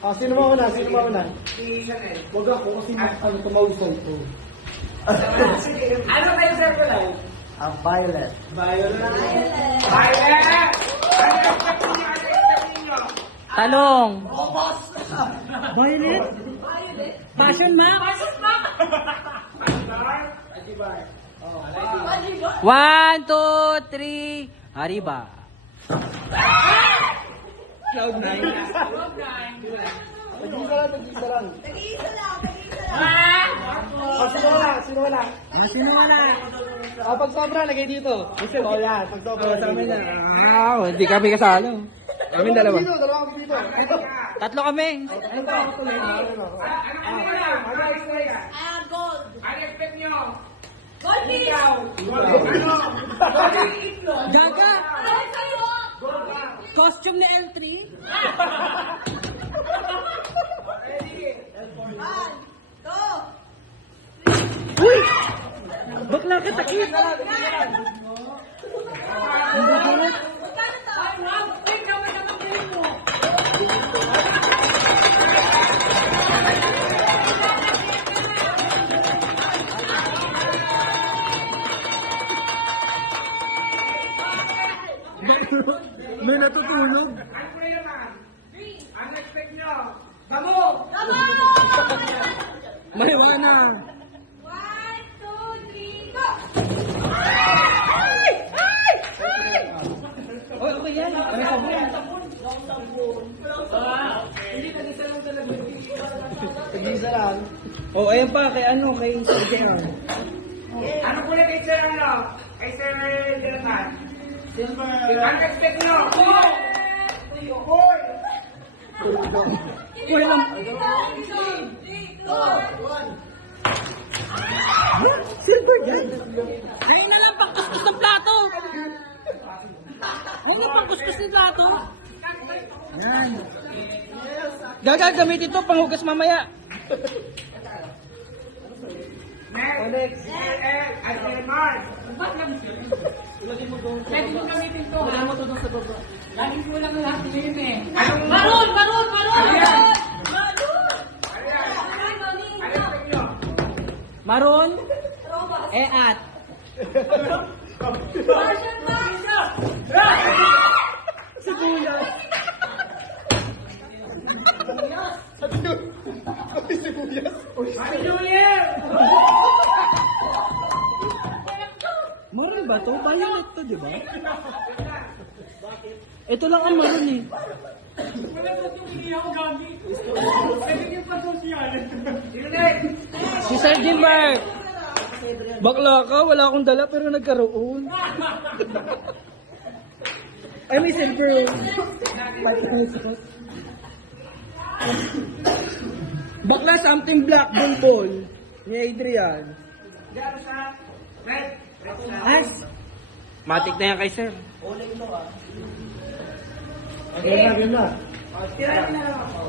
Ah, sino mauna? Sino mauna? Si Chanel. Huwag ako kasi tumausol ko. Ano kayo sa kulay? Ah, violet. Violet! Violet! Ano expect niyo? Ano expect niyo? Talong. Violet? Passion na. Bar? Adibar. Oh, 1, 2, 3. Arriba. Cloud 9. Nag-iisa lang. Ah, sino wala? Sino wala? Sino wala? Ah, pag sobra, lagay dito. Oh, yan. Pag sobra, lagay dito. Hindi kami kasalo. Kami dalawa. Dito, dalawa kami dito. Ito. Tatlo kami. Ano ba? Ito lang. Ano? ano istorya? Gold. Ano expect niyo? Goldfish. Ikaw. Gaga. Ay, sa'yo. Costume na L3. One, two. Bakla ka takip. Magkano to? Ay, wow. Wait, naman naman kayo mo. May natutulog. Ano po naman? Ano expect niyo? Bamo! Come on! Marijuana. 1, 2, 3, go! Oh, okay yan. Ano ka ba? Nag-iisa lang. Oh, ayan pa. Kay ano? Kay Sir Jerome. Ano po na kay Sir ano? Kay Sir Jonathan? Ano expect niyo? Hoy! Wala lang. 1, 2, 3, go! Silver yan. Ayun na lang, pangkuskus ng plato. Ayun na, pangkuskus ng plato. Yan. Gaga, gamit ito, panghugas mamaya. Next! At Sir Mark! Maroon! Maroon! Maroon! Ano expect niyo? Maroon, at. Happy New Year! Maroon ba to? Violet to, di ba? Ito lang ang maroon eh. Sino next? Si Sir Gilbert. Bakla ka, wala akong dala pero nagkaroon. Ay, may silver. Bakla something black, ball. Ni Adrian. Diyan sa red. Ay, matik na yan kay Sir. Game na. Tirahin na lang ako.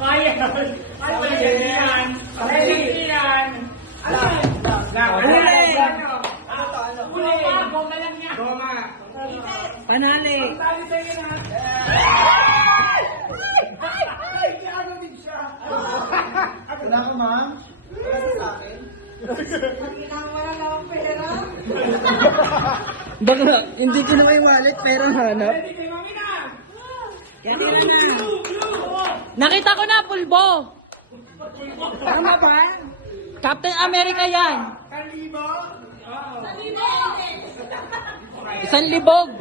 Kaya! Kaya yan! Ready yan! Ano Goma lang yan! Goma! Panali. Sabi sa inyo na! Ay! Ano din siya? Wala ka, ma'am? Wala lang ang pera. Bakla, hindi ko na may wallet pero hanap. Ready kay Mami na! Yan na. Nakita ko na, pulbo. Tama ba? Captain America yan. Kalibo? Oo. Isang libog.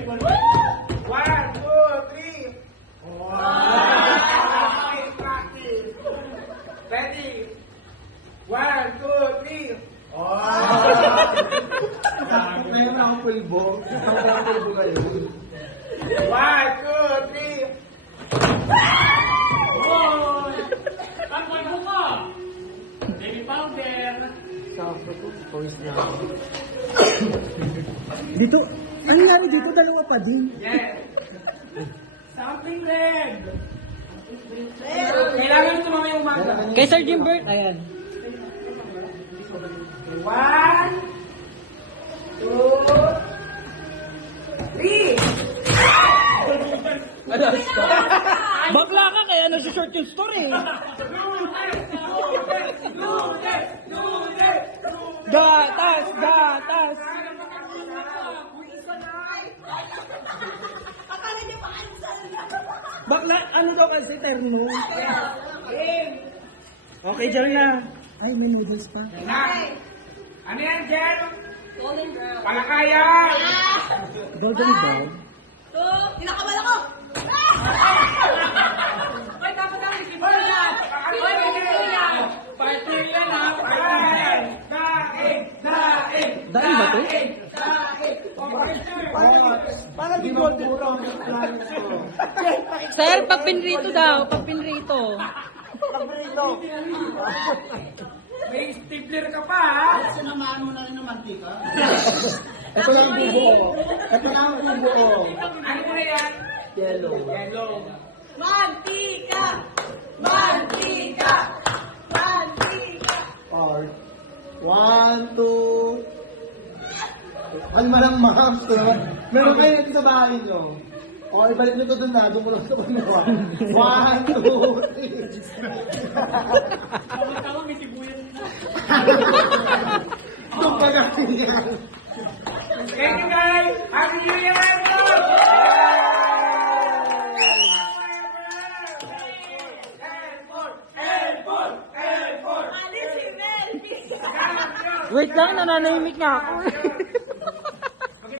1, 2, 3. Ready? 1, 2, 3. Meron akong pulbo. Meron akong pulbo kayo. 1, 2, 3. Pagpag mo ko! Baby powder! Sakto ko. Pawis na ako. Dito, ano nangyari dito? Dalawa pa din. Yes! Something red! Kailangan ito mamaya umaga. Kay Sir Jimbert, ayan. 1, 2, 3. Bakla ka, kaya nasa-short yung story. Gatas, gatas. Akala niya maansal na. Bakla, ano daw kasi term mo? Okay, dyan na. Ay, may noodles pa. Ano yan, Jen? Golden girl. Palakayan! Golden ball. Kinakabahan ako. Ay, dapat ang ikipula. Ay, ikipula. Party yan ha! Kain! Kain! Kain! Daan ba to? Para di golden brown. Sir, pag pinrito daw, pag pinrito. May stapler ka pa ha! Sinamahan mo na rin ng mantika. Ito lang bubuo. Ito lang bubuo. Ano ko na yan? Yellow. Yellow. Mantika! Mantika! Mantika! Or, 1, 2. Ano malang ma'am? Meron kayo natin sa bahay nyo. O, ibalik nyo ito doon na. Doon ko lang ito kumuha. 1, 2, 3. Tama-tama may sibuyan. Doon pa natin yan. Thank you guys! Happy New Year, everyone! Alis si Melvin! Wait lang, nananahimik nga ako.